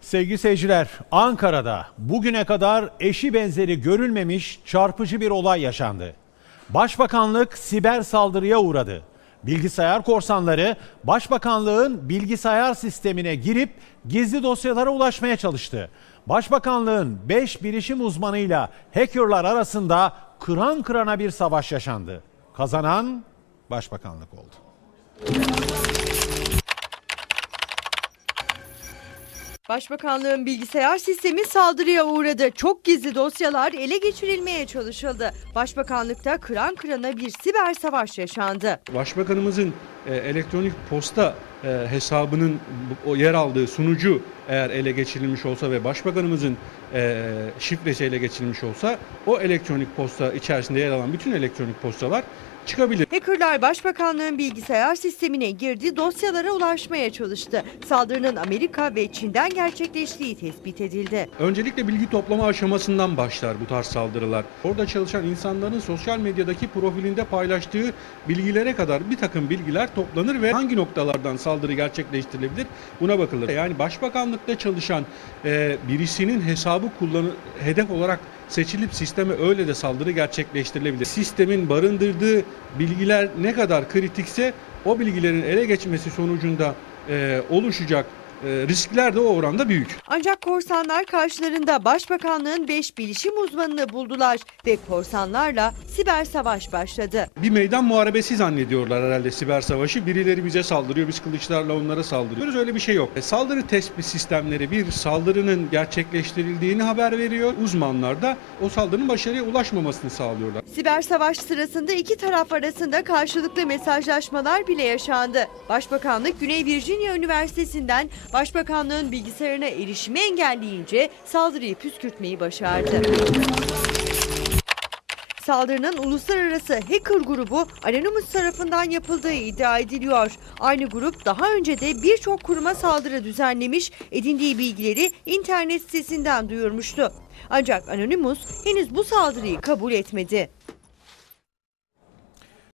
Sevgili seyirciler, Ankara'da bugüne kadar eşi benzeri görülmemiş çarpıcı bir olay yaşandı. Başbakanlık siber saldırıya uğradı. Bilgisayar korsanları Başbakanlığın bilgisayar sistemine girip gizli dosyalara ulaşmaya çalıştı. Başbakanlığın 5 bilişim uzmanıyla hackerlar arasında kıran kırana bir savaş yaşandı. Kazanan Başbakanlık oldu. Başbakanlığın bilgisayar sistemi saldırıya uğradı. Çok gizli dosyalar ele geçirilmeye çalışıldı. Başbakanlıkta kıran kırana bir siber savaş yaşandı. Başbakanımızın e, elektronik posta e, hesabının o yer aldığı sunucu eğer ele geçirilmiş olsa ve başbakanımızın e, şifresi ele geçirilmiş olsa o elektronik posta içerisinde yer alan bütün elektronik postalar çıkabilir. Hackerlar Başbakanlığın bilgisayar sistemine girdi, dosyalara ulaşmaya çalıştı. Saldırının Amerika ve Çin'den gerçekleştiği tespit edildi. Öncelikle bilgi toplama aşamasından başlar bu tarz saldırılar. Orada çalışan insanların sosyal medyadaki profilinde paylaştığı bilgilere kadar bir takım bilgiler toplanır ve hangi noktalardan saldırı gerçekleştirilebilir buna bakılır. Yani başbakanlıkta çalışan e, birisinin hesabı kullanı hedef olarak seçilip sisteme öyle de saldırı gerçekleştirilebilir. Sistemin barındırdığı bilgiler ne kadar kritikse o bilgilerin ele geçmesi sonucunda e, oluşacak riskler de o oranda büyük. Ancak korsanlar karşılarında Başbakanlığın 5 bilişim uzmanını buldular ve korsanlarla siber savaş başladı. Bir meydan muharebesi zannediyorlar herhalde siber savaşı. Birileri bize saldırıyor, biz kılıçlarla onlara saldırıyoruz. Öyle bir şey yok. E, Saldırı tespit sistemleri bir saldırının gerçekleştirildiğini haber veriyor. Uzmanlar da o saldırının başarıya ulaşmamasını sağlıyorlar. Siber savaş sırasında iki taraf arasında karşılıklı mesajlaşmalar bile yaşandı. Başbakanlık Güney Virginia Üniversitesi'nden Başbakanlığın bilgisayarına erişimi engelleyince saldırıyı püskürtmeyi başardı. Saldırının uluslararası hacker grubu Anonymous tarafından yapıldığı iddia ediliyor. Aynı grup daha önce de birçok kuruma saldırı düzenlemiş, edindiği bilgileri internet sitesinden duyurmuştu. Ancak Anonymous henüz bu saldırıyı kabul etmedi.